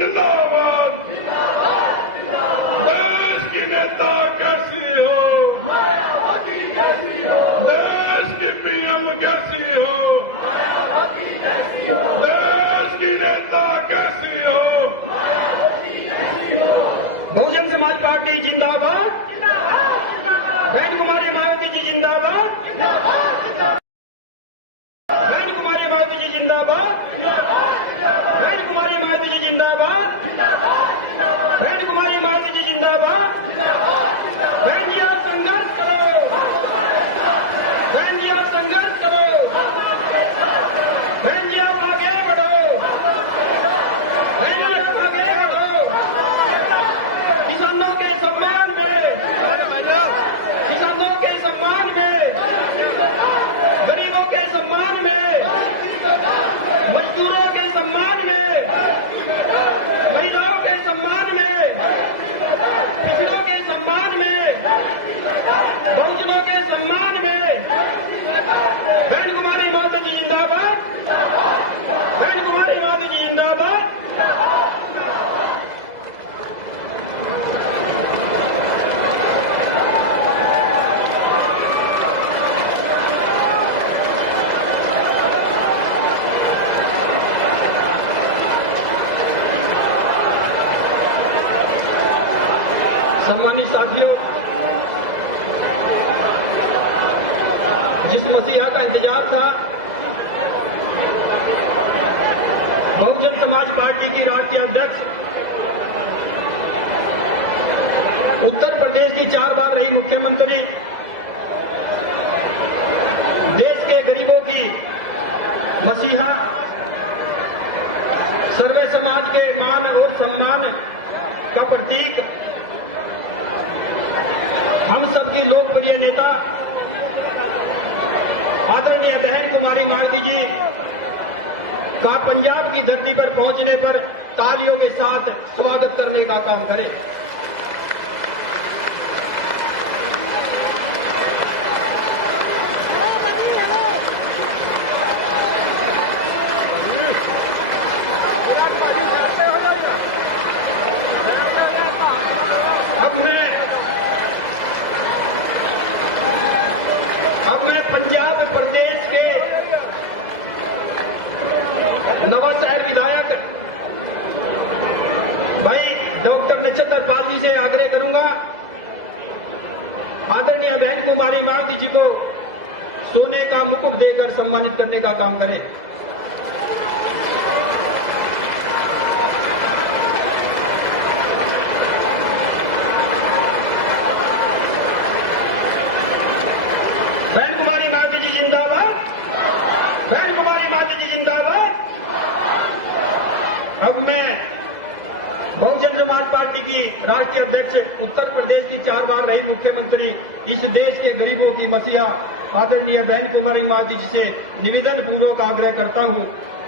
जिंदाबाद, देश की नेता कैसी हो, देश की पीएम कैसी हो, देश की नेता कैसी हो। बहुजन समाज पार्टी जिंदाबाद, बहन कुमारी मायावती जी जिंदाबाद, बहन कुमारी मायावती जी जिंदाबाद, बहन कुमारी मायावती जी जिंदाबाद, बहन कुमारी मायावती जी जिंदाबाद। बहन जी आप संघर्ष करो, बहन जी आप संघर्ष करो, बहन जी आप आगे बढ़ो, बहन जी आप आगे बढ़ो। किसानों के सम्मान में, किसानों के सम्मान में, गरीबों के सम्मान में, मजदूरों के सम्मान में, महिलाओं के सम्मान में, पिछड़ों के सम्मान में, बहुजनों के सम्मान में बहन कुमारी माता जी जिंदाबाद, बहन कुमारी माता जी जिंदाबाद। सम्मानित साथियों, जिस मसीहा का इंतजार था, बहुजन समाज पार्टी की राष्ट्रीय अध्यक्ष, उत्तर प्रदेश की 4 बार रही मुख्यमंत्री, देश के गरीबों की मसीहा, सर्वे समाज के मान और सम्मान का प्रतीक, हम सबकी लोकप्रिय नेता आदरणीय बहन कुमारी मायावती जी का पंजाब की धरती पर पहुंचने पर तालियों के साथ स्वागत करने का काम करें। अब मैं पंजाब प्रदेश के नवाशहर विधायक भाई डॉक्टर नक्षत्र पाल जी से आग्रह करूंगा, आदरणीय बहन कुमारी मायावती जी को सोने का मुकुट देकर सम्मानित करने का काम करें। बहन कुमारी मायावती जी जिंदाबाद, बहन कुमारी मायावती जी जिंदाबाद। अब मैं बहुजन समाज पार्टी की राष्ट्रीय अध्यक्ष, उत्तर प्रदेश की 4 बार रही मुख्यमंत्री, इस देश के गरीबों की मसीहा आदरणीय बहन कुमारी मायावती जी से निवेदन पूर्वक आग्रह करता हूं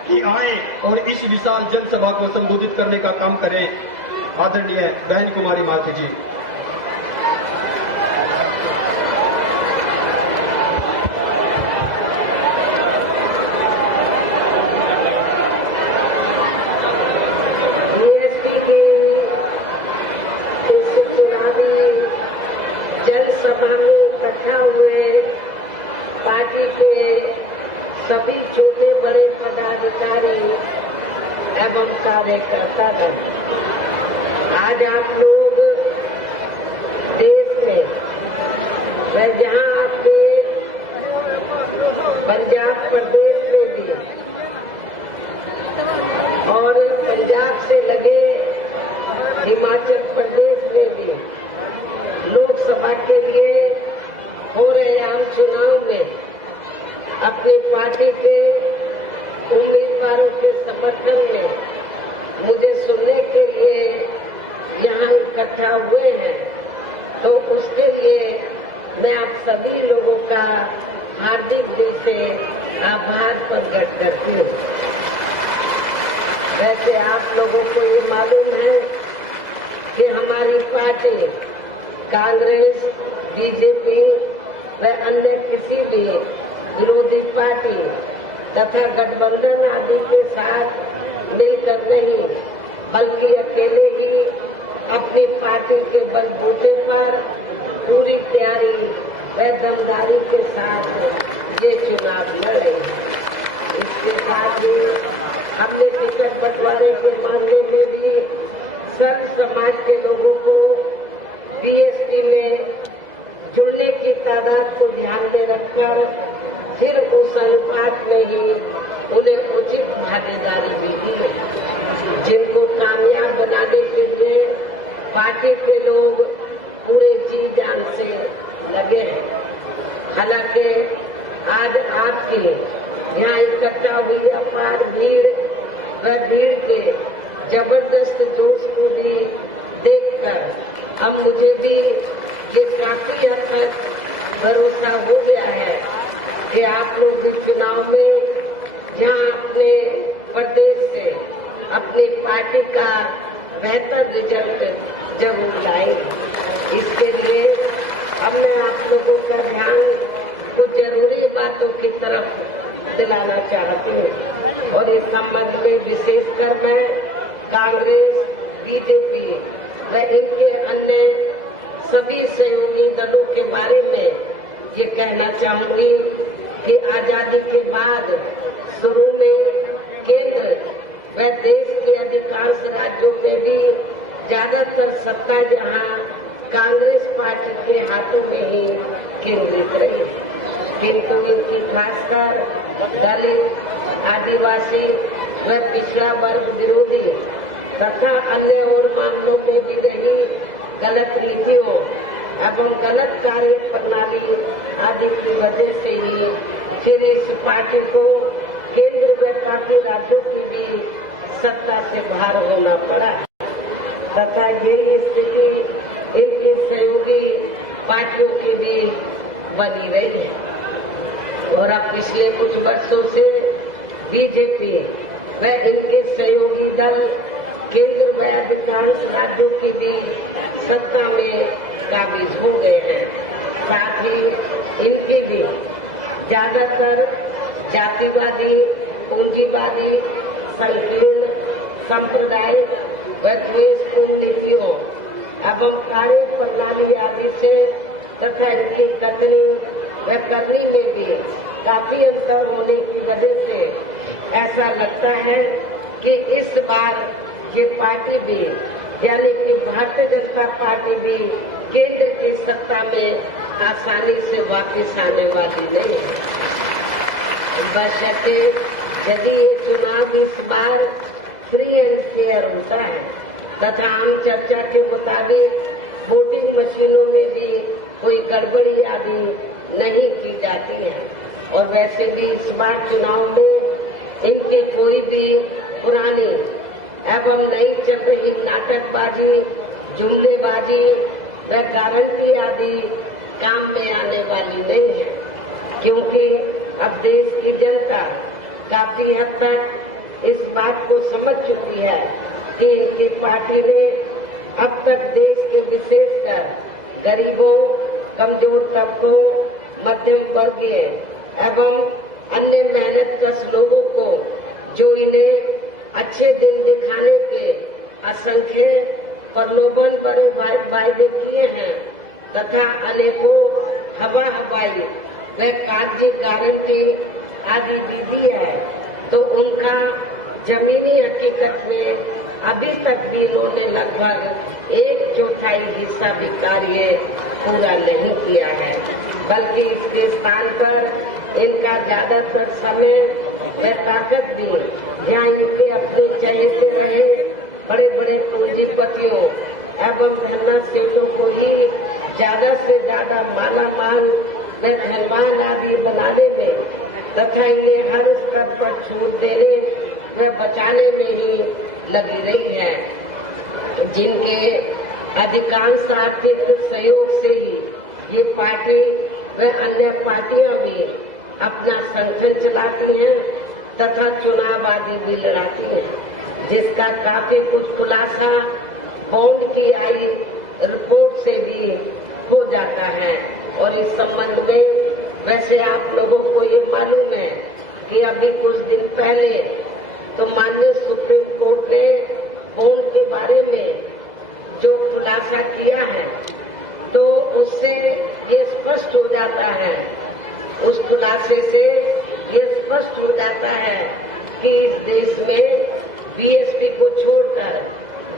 कि आए और इस विशाल जनसभा को संबोधित करने का काम करें। आदरणीय बहन कुमारी मायावती जी। सभी छोटे बड़े पदाधिकारी एवं कार्यकर्ता गण, आज आप लोग देश में व जहां आपके पंजाब प्रदेश में भी और पंजाब से लगे हिमाचल प्रदेश में भी लोकसभा के लिए हो रहे आम चुनाव में अपनी पार्टी के उम्मीदवारों के समर्थन में मुझे सुनने के लिए यहाँ इकट्ठा हुए हैं, तो उसके लिए मैं आप सभी लोगों का हार्दिक दिल से आभार प्रकट करती हूँ। वैसे आप लोगों को ये मालूम है कि हमारी पार्टी कांग्रेस, बीजेपी व अन्य किसी भी विरोधी पार्टी तथा गठबंधन आदि के साथ मिलकर नहीं, बल्कि अकेले ही अपनी पार्टी के बलबूते पर पूरी तैयारी व दमदारी के साथ ये चुनाव लड़े। इसके साथ ही हमने टिकट बंटवारे के मामले में भी सब समाज के लोगों को बीएसपी में जुड़ने की तादाद को ध्यान में रखकर फिर उस अनुपात में ही उन्हें उचित भागीदारी भी दी, जिनको कामयाब बनाने के लिए पार्टी के लोग पूरे जी जान से लगे हैं। हालांकि आज आपके यहाँ इकट्ठा हुई अपार भीड़ व भीड़ के जबरदस्त जोश को भी देखकर अब मुझे भी ये काफी हद तक भरोसा हो गया है कि आप लोग इस चुनाव में जहाँ अपने प्रदेश से अपनी पार्टी का बेहतर रिजल्ट जरूर लाएंगे। इसके लिए अब मैं आप लोगों का ध्यान कुछ जरूरी बातों की तरफ दिलाना चाहती हूँ और इस संबंध में विशेषकर मैं कांग्रेस, बीजेपी व इनके अन्य सभी सहयोगी दलों के बारे में ये कहना चाहूंगी कि आजादी के बाद शुरू में केंद्र व देश के अधिकांश राज्यों में भी ज्यादातर सत्ता जहां कांग्रेस पार्टी के हाथों में ही केंद्रित रही, किंतु इनकी खासकर दलित, आदिवासी व पिछड़ा वर्ग विरोधी तथा अन्य और मामलों में भी रही गलत नीतियों एवं गलत कार्य प्रणाली आदि की वजह से ही फिर इस पार्टी को केंद्र व काफी राज्यों की भी सत्ता से बाहर होना पड़ा तथा ये स्थिति इनकी सहयोगी पार्टियों की भी बनी रही है। और अब पिछले कुछ वर्षों से बीजेपी व इनके सहयोगी दल केंद्र व अधिकांश राज्यों की भी सत्ता में काबिज हो गए हैं। साथ ही इनकी भी ज्यादातर जातिवादी, पूंजीवादी, संकीर्ण, सांप्रदायिक व द्वेषपूर्ण नीतियों एवं कार्य प्रणाली आदि से तथा इनकी कथनी व करनी में भी काफी अंतर होने की वजह से ऐसा लगता है कि इस बार ये पार्टी भी यानी कि भारतीय जनता पार्टी भी केंद्र की सत्ता में आसानी से वापस आने वाली नहीं है। बशर्ते यदि ये चुनाव इस बार फ्री एंड फेयर होता है तथा आम चर्चा के मुताबिक वोटिंग मशीनों में भी कोई गड़बड़ी आदि नहीं की जाती है और वैसे भी इस बार चुनाव में इनके कोई भी पुरानी एवं नई चल रही नाटकबाजी, जुमलेबाजी व गारंटी आदि काम में आने वाली नहीं है, क्योंकि अब देश की जनता काफी हद तक इस बात को समझ चुकी है कि इनकी पार्टी ने अब तक देश के विशेषकर गरीबों, कमजोर तबकों, मध्यम वर्गीय एवं अन्य मेहनतकश लोगों को जो इन्हें अच्छे दिन दिखाने के असंख्य प्रलोभन बड़े वायदे किए हैं तथा अनेकों हवाई व कागजी गारंटी आदि दी दी है, तो उनका जमीनी हकीकत में अभी तक भी इन्होंने लगभग 1/4 हिस्सा भी कार्य पूरा नहीं किया है, बल्कि इसके स्थान पर इनका ज्यादातर समय व ताकत भी जहाँ इनके अपने चहेते रहे बड़े बड़े पूंजीपतियों एवं धनना सेठों को ही ज्यादा से ज्यादा माला माल व धनवान आदि बनाने में तथा इन्हें हर स्तर पर छूट देने व बचाने में ही लगी रही है, जिनके अधिकांश आर्थिक सहयोग से ही ये पार्टी व अन्य पार्टियां भी अपना संगठन चलाती हैं तथा चुनाव आदि भी लड़ाती हैं, जिसका काफी कुछ खुलासा बॉन्ड की आई रिपोर्ट से भी हो जाता है। और इस संबंध में वैसे आप लोगों को ये मालूम है कि अभी कुछ दिन पहले तो माननीय सुप्रीम कोर्ट ने बॉन्ड के बारे में जो खुलासा किया है, तो उससे ये स्पष्ट हो जाता है, उस खुलासे से ये स्पष्ट हो जाता है कि इस देश में बीएसपी को छोड़कर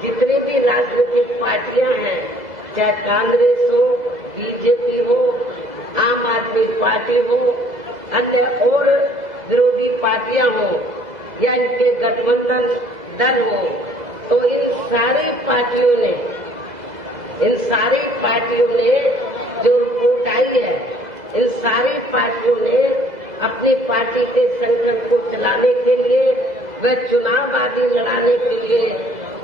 जितनी भी राजनीतिक पार्टियां हैं, चाहे कांग्रेस हो, बीजेपी हो, आम आदमी पार्टी हो, अन्य और विरोधी पार्टियां हो या इनके गठबंधन दल हो, तो इन सारी पार्टियों ने जो रिपोर्ट आई है, इन सारी पार्टियों ने अपनी पार्टी के संगठन को चलाने के लिए व चुनाव आदि लड़ाने के लिए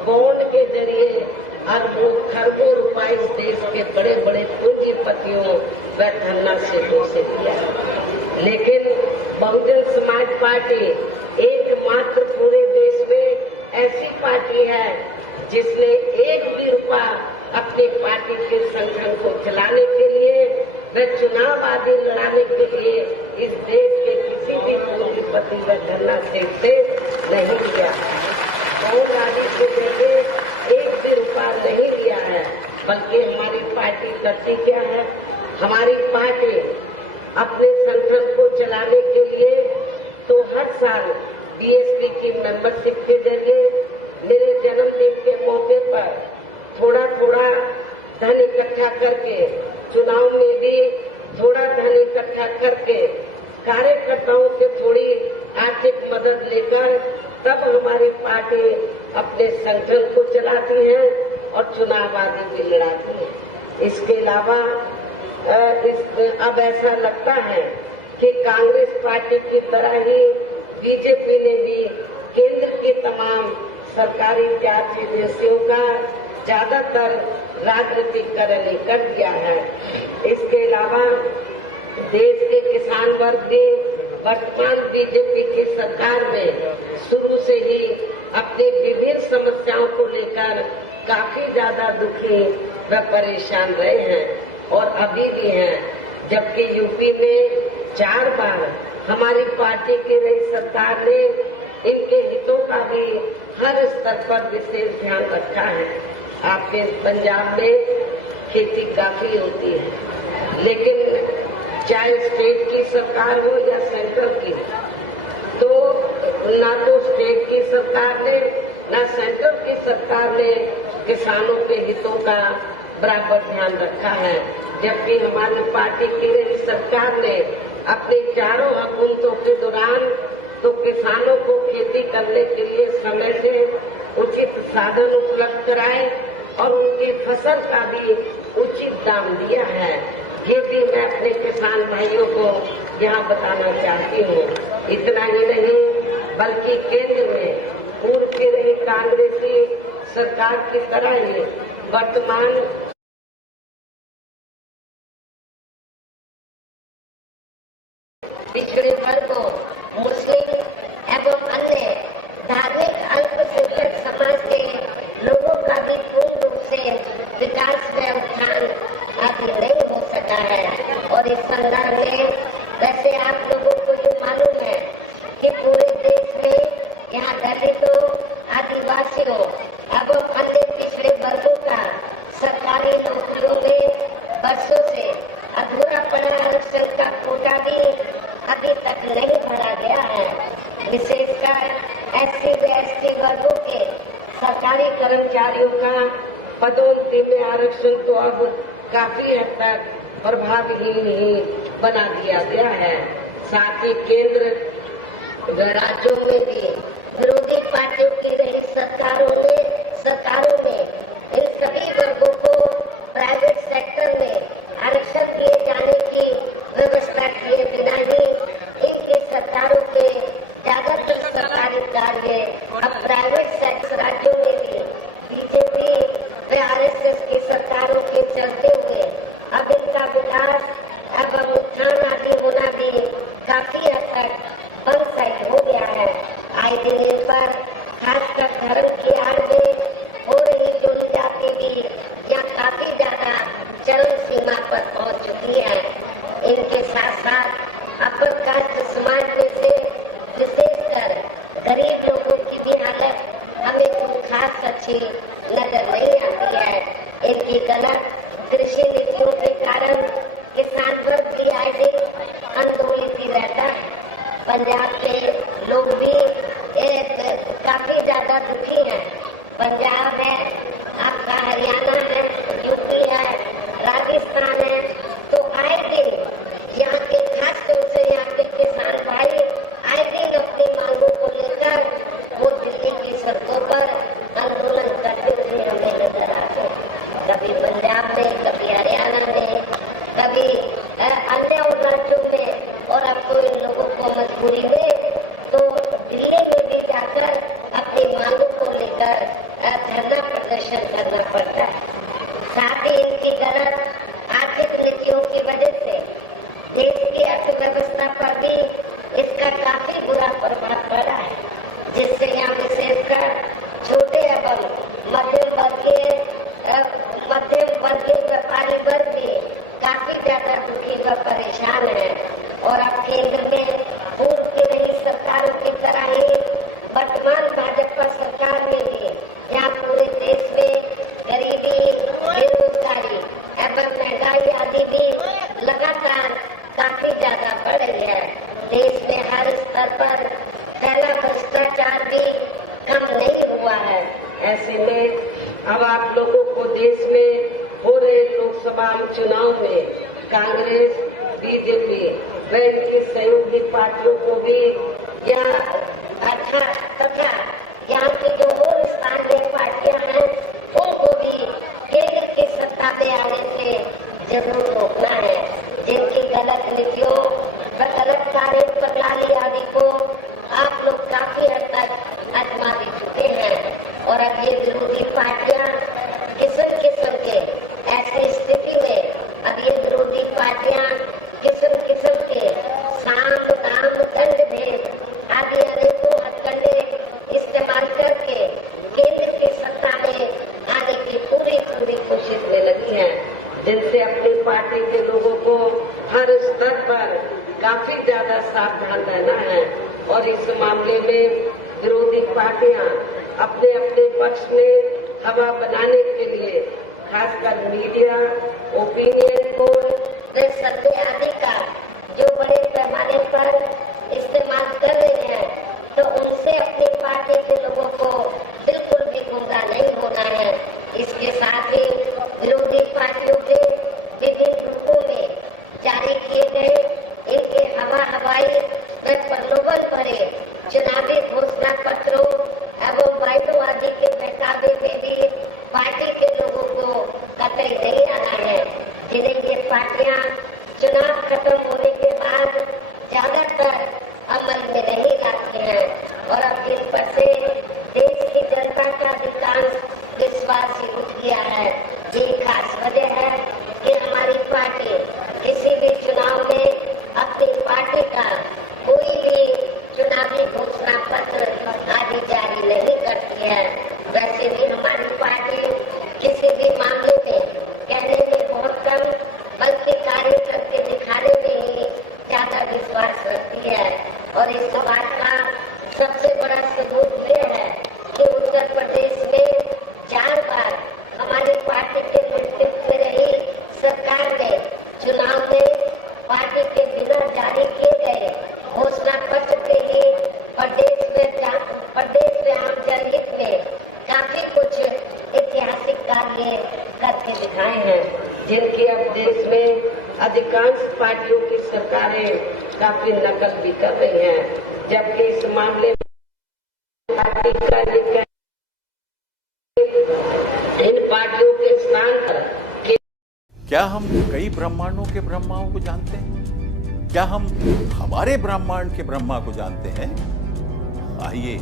बॉन्ड के जरिए अरबों खरबों रुपए इस देश के बड़े बड़े पूंजीपतियों व धनराशियों से किया। लेकिन बहुजन समाज पार्टी एकमात्र पूरे देश में ऐसी पार्टी है जिसने एक भी रुपया अपनी पार्टी के संगठन को चलाने के लिए व चुनाव आदि लड़ाने के लिए इस देश के किसी भी पूंजीपति व धनराशि से नहीं लिया। बहुत आदि के जरिए एक भी रुपया नहीं लिया है, बल्कि हमारी पार्टी करती क्या है, हमारी पार्टी अपने संगठन को चलाने के लिए तो हर साल बीएसपी की मेंबरशिप के जरिए मेरे जन्मदिन के मौके पर थोड़ा थोड़ा धन इकट्ठा करके, चुनाव में भी थोड़ा धन इकट्ठा करके, कार्यकर्ताओं से थोड़ी आर्थिक मदद लेकर तब हमारी पार्टी अपने संगठन को चलाती है और चुनाव आदि भी लड़ाती है। इसके अलावा अब ऐसा लगता है कि कांग्रेस पार्टी की तरह ही बीजेपी ने भी केंद्र की तमाम सरकारी जांच एजेंसियों का ज्यादातर राजनीतिकरण कर दिया है। इसके अलावा देश के किसान वर्ग भी वर्तमान बीजेपी की सरकार में शुरू से ही अपनी विभिन्न समस्याओं को लेकर काफी ज्यादा दुखी व परेशान रहे हैं और अभी भी हैं। जबकि यूपी में 4 बार हमारी पार्टी की रही सरकार ने इनके हितों का भी हर स्तर पर विशेष ध्यान रखा है। आपके पंजाब में खेती काफी होती है, लेकिन चाहे स्टेट की सरकार हो या सेंट्रल की, तो ना तो स्टेट की सरकार ने ना सेंट्रल की सरकार ने किसानों के हितों का बराबर ध्यान रखा है। जबकि हमारी पार्टी की सरकार ने अपनी 4 हुकूमतों के दौरान तो किसानों को खेती करने के लिए समय से उचित साधन उपलब्ध कराए और उनकी फसल का भी उचित दाम दिया है। ये भी मैं अपने किसान भाइयों को यहाँ बताना चाहती हूँ। इतना ही नहीं, बल्कि केंद्र में पूर्व की रही कांग्रेसी सरकार की तरह ही वर्तमान पिछड़े वर्गों, मुस्लिम एवं अन्य धार्मिक अल्पसंख्यक समाज के लोगों का भी पूर्ण रूप से विकास व उत्थान आदि नहीं हो सका है। और इस संदर्भ में वैसे आप लोगों को जो मालूम है कि पूरे देश में यहाँ दलितों, आदिवासियों एवं अन्य पिछड़े वर्गों का सरकारी नौकरियों में वर्षों से अधूरा पड़ा आरक्षण का कोटा भी अभी तक नहीं भरा गया है। विशेषकर एससी व एसटी वर्गों के सरकारी कर्मचारियों का पदोन्नति में आरक्षण तो अब काफी हद तक प्रभावहीन ही बना दिया गया है। साथ ही केंद्र व राज्यों में भी विरोधी पार्टियों की रही सरकारों ने इन सभी वर्गों को प्राइवेट सेक्टर में आरक्षण दिए जाने की व्यवस्था किए बिना ही इनकी सरकारों के ज्यादातर सरकारी कार्य अब प्राइवेट सेक्टर राज्यों में भी बीजेपी व आरएसएस की सरकारों के चलते हुए अब इनका विकास एवं उत्थान आदि होना भी काफी हद तक बंद हो गया है। आए दिन इन पर खासकर धर्म की आड़ में हो रही जोड़ी जाती भी यहाँ काफी ज्यादा चरम सीमा पर पहुंच चुकी है। इनके साथ साथ अपर कास्ट समाज में से विशेषकर गरीब लोगों की भी हालत हमें खास अच्छी नजर नहीं आती है। इनकी गलत कृषि नीतियों के कारण किसान वर्ग भी आए दिन आंदोलित ही रहता है। पंजाब के लोग भी काफी ज्यादा दुखी हैं। पंजाब है, आपका हरियाणा है, यूपी है, राजस्थान है, तो आए दिन यहाँ के खास तौर से यहाँ के किसान भाई आए दिन अपनी मांगों को लेकर वो दिल्ली की सड़कों पर आंदोलन करते हुए हमें नजर आते। कभी पंजाब में, कभी हरियाणा में, कभी अन्य राज्यों में, और अब तो इन लोगों को मजबूरी में तो दिल्ली में भी जाकर अपनी मांगों को लेकर धरना प्रदर्शन करना पड़ता है। साथ ही इनकी गलत आर्थिक नीतियों की वजह से देश की अर्थव्यवस्था पर भी इसका काफी बुरा प्रभाव पड़ा है, जिससे यहाँ विशेषकर छोटे एवं मध्यम वर्गीय व्यापारी वर्ग भी काफी ज्यादा दुखी व परेशान है। और अब केंद्र में पूर्व की रही सरकारों की तरह ही वर्तमान भाजपा सरकार में भी यहाँ पूरे देश में गरीबी, बेरोजगारी एवं महंगाई आदि भी लगातार काफी ज्यादा बढ़ रही है। देश में हर स्तर पर फैला भ्रष्टाचार भी कम नहीं हुआ है। ऐसे में अब आप लोगों को देश में हो रहे लोकसभा चुनाव में कांग्रेस, बीजेपी व इनकी सहयोगी पार्टियों को भी तथा यहाँ की जो और स्थानीय पार्टियां हैं उनको भी केंद्र की सत्ता में आने से जरूर रोकना है। जिनकी गलत नीतियों व गलत कार्य प्रणाली आदि को आप लोग काफी हद तक आजमा भी चुके हैं। और अब ये विरोधी पार्टियां किस्म किस्म के ऐसी स्थिति में अब ये विरोधी पार्टियां किस्म किस्म के साम दाम दंड भेद आदि अनेकों हथकंडे इस्तेमाल करके केंद्र की सत्ता में आने की पूरी कोशिश में लगी है, जिनसे अपनी पार्टी के लोगों को हर स्तर पर काफी ज्यादा सावधान रहना है। और इस मामले में विरोधी पार्टियां अपने अपने पक्ष में हवा बनाने के लिए खासकर मीडिया, ओपिनियन पोल व सर्वे आदि का जो बड़े पैमाने पर इस्तेमाल कर रहे हैं, तो उनसे अपनी पार्टी के लोगों को बिल्कुल भी गुमराह नहीं होना है। इसके साथ ही विरोधी पार्टियों के विभिन्न रूपों में जारी किए गए इनके हवाई व प्रलोभन भरे चुनावी घोषणा पत्रों एवं वायदों आदि के बहकावे में भी पार्टी के लोगों को कतई नहीं आना है, जिन्हें ये पार्टियां चुनाव खत्म होने के बाद ज्यादातर अमल में नहीं लाते हैं। और अब जिन पर से देश की जनता का अधिकांश विश्वास ही उठ गया है। यही खास वजह है कि हमारी पार्टी किसी भी चुनाव में अपनी पार्टी का कोई भी चुनावी घोषणा पत्र आदि जारी नहीं करती है। वैसे भी हमारी पार्टी किसी भी मामले में कहने में बहुत कम बल्कि कार्य करके दिखाने में ही ज्यादा विश्वास रखती है। और इस बात का सबसे बड़ा सबूत ये है कि उत्तर प्रदेश में 4 बार हमारी पार्टी के नेतृत्व में रही सरकार ने चुनाव में पार्टी के बिना जारी किए गए घोषणा पत्र के ही प्रदेश में आम जनहित में काफी कुछ ऐतिहासिक कार्य करके दिखाए हैं, जिनकी अब देश में अधिकांश पार्टियों की सरकारें काफी नकल भी कर रही हैं। जबकि इस मामले में पार्टी का इन पार्टियों के स्थान पर क्या हम कई ब्रह्मांडों के ब्रह्माओं को जानते हैं? क्या हम हमारे ब्रह्मांड के ब्रह्मा को जानते हैं? आइए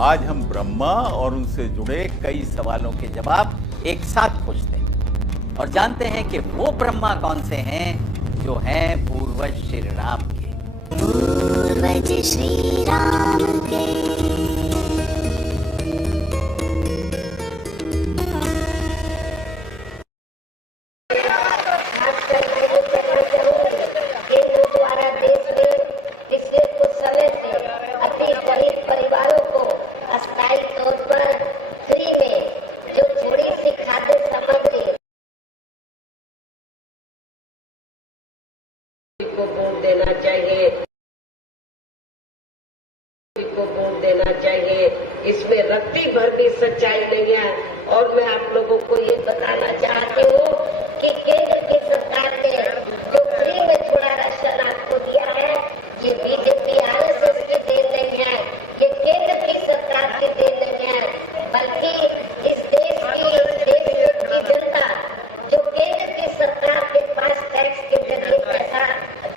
आज हम ब्रह्मा और उनसे जुड़े कई सवालों के जवाब एक साथ पूछते हैं और जानते हैं कि वो ब्रह्मा कौन से हैं जो हैं पूर्वज श्री राम के। पूर्वज श्री राम के परिवारों को अस्थायी तौर पर फ्री में जो छोड़ी लोगों को ये बताना चाहती हूँ कि केंद्र की सरकार ने जो फ्री में थोड़ा राशन आपको दिया है, ये बीजेपी आरएसएस की देन नहीं है, ये केंद्र की सरकार की देन नहीं है, बल्कि इस देश की जनता जो केंद्र की सरकार के पास टैक्स के जरिए पैसा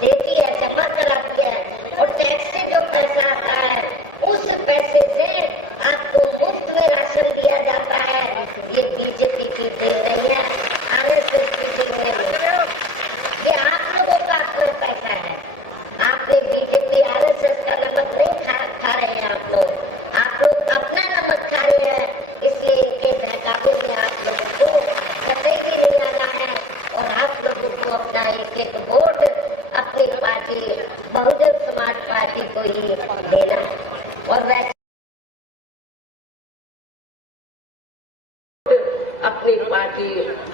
देती है, जमा कराती है, और टैक्स से जो पैसा आता है उस पैसे से आपको मुफ्त में राशन दिया जाता है। ये बीजेपी की देन नहीं है, आरएसएस की देन नहीं है, ये आप लोगों का अपना पैसा है। आपने बीजेपी आरएसएस का नमक नहीं खा रहे हैं, आप लोग अपना नमक खा रहे हैं, इसलिए इनके बहकावे में आप लोगों को कतई भी नहीं आना है और आप लोगों को अपना एक वोट अपनी पार्टी बहुजन समाज पार्टी को ही देना है। और वैसे अपनी पार्टी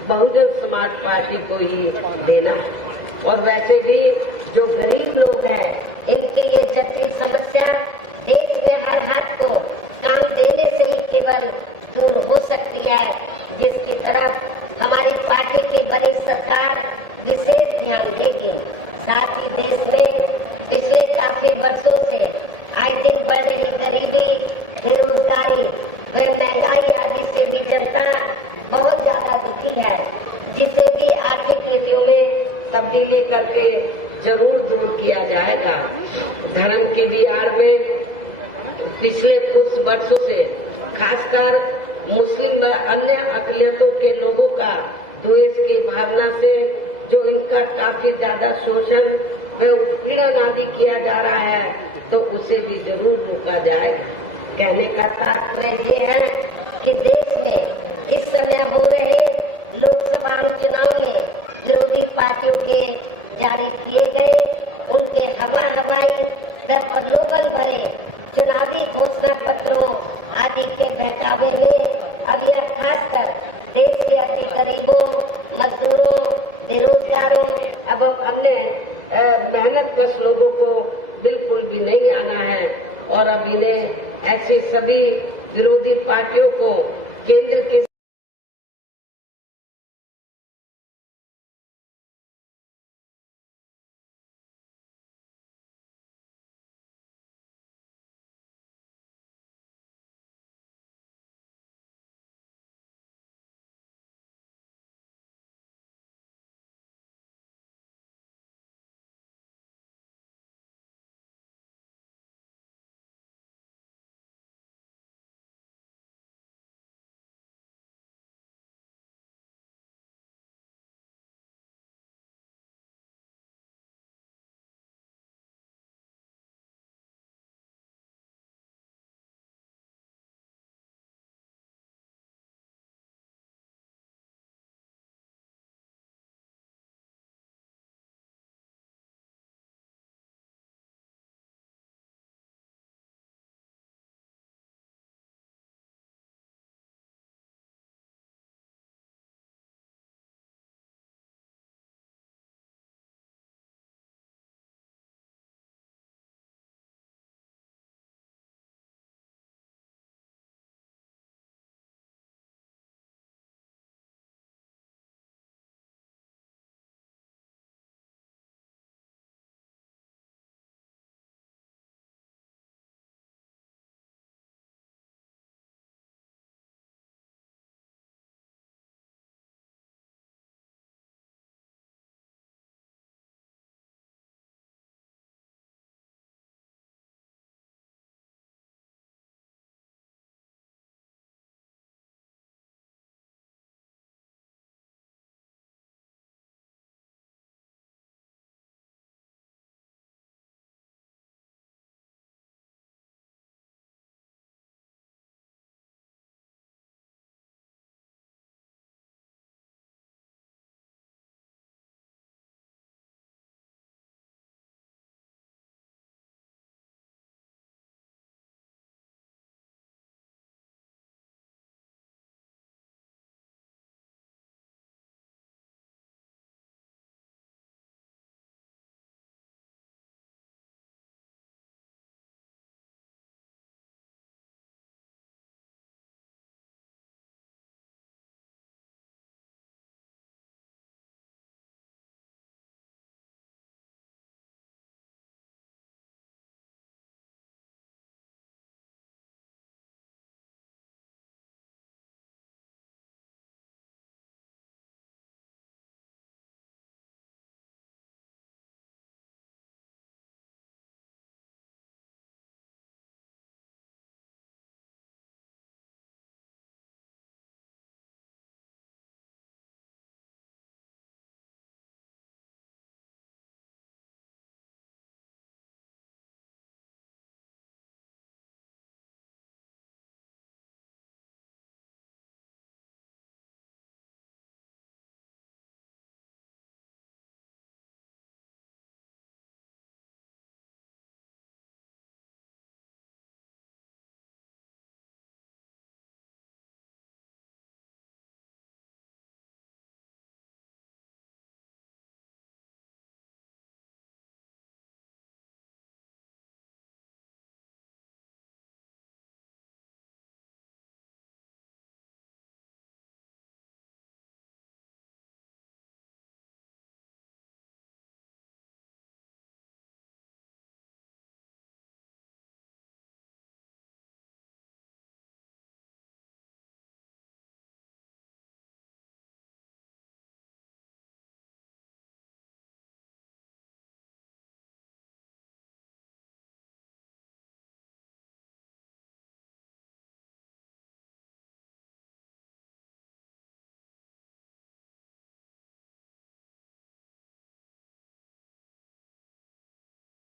बहुजन समाज पार्टी को ही देना है। और वैसे भी जो गरीब लोग हैं, इनके ये जटिल समस्या देश में हर हाथ को काम देने से ही केवल दूर हो सकती है, जिसकी तरफ हमारी पार्टी की बड़ी सरकार विशेष ध्यान देगी। साथ ही देश में पिछले काफी वर्षों से आए दिन बढ़ रही गरीबी, बेरोजगारी व महंगाई आदि से भी जनता बहुत ज्यादा दुखी है, जिसे भी आर्थिक नीतियों में तब्दीली करके जरूर दूर किया जाएगा। धर्म की भी आड़ में पिछले कुछ वर्षों से खासकर मुस्लिम व अन्य अकलियतों के लोगों का द्वेष की भावना से जो इनका काफी ज्यादा शोषण व उत्पीड़न आदि किया जा रहा है, तो उसे भी जरूर रोका जाएगा। कहने का तात्पर्य ये है कि देश में इस समय हो रहे लोकसभा चुनाव में विरोधी पार्टियों के जारी किए गए उनके हवाई व प्रलोभन भरे चुनावी घोषणा पत्रों आदि के बहकावे में अब यह खासकर देश के अति गरीबों, मजदूरों, बेरोजगारों एवं अन्य मेहनतकश लोगों को बिल्कुल भी नहीं आना है। और अब इन्हें ऐसे सभी विरोधी पार्टियों को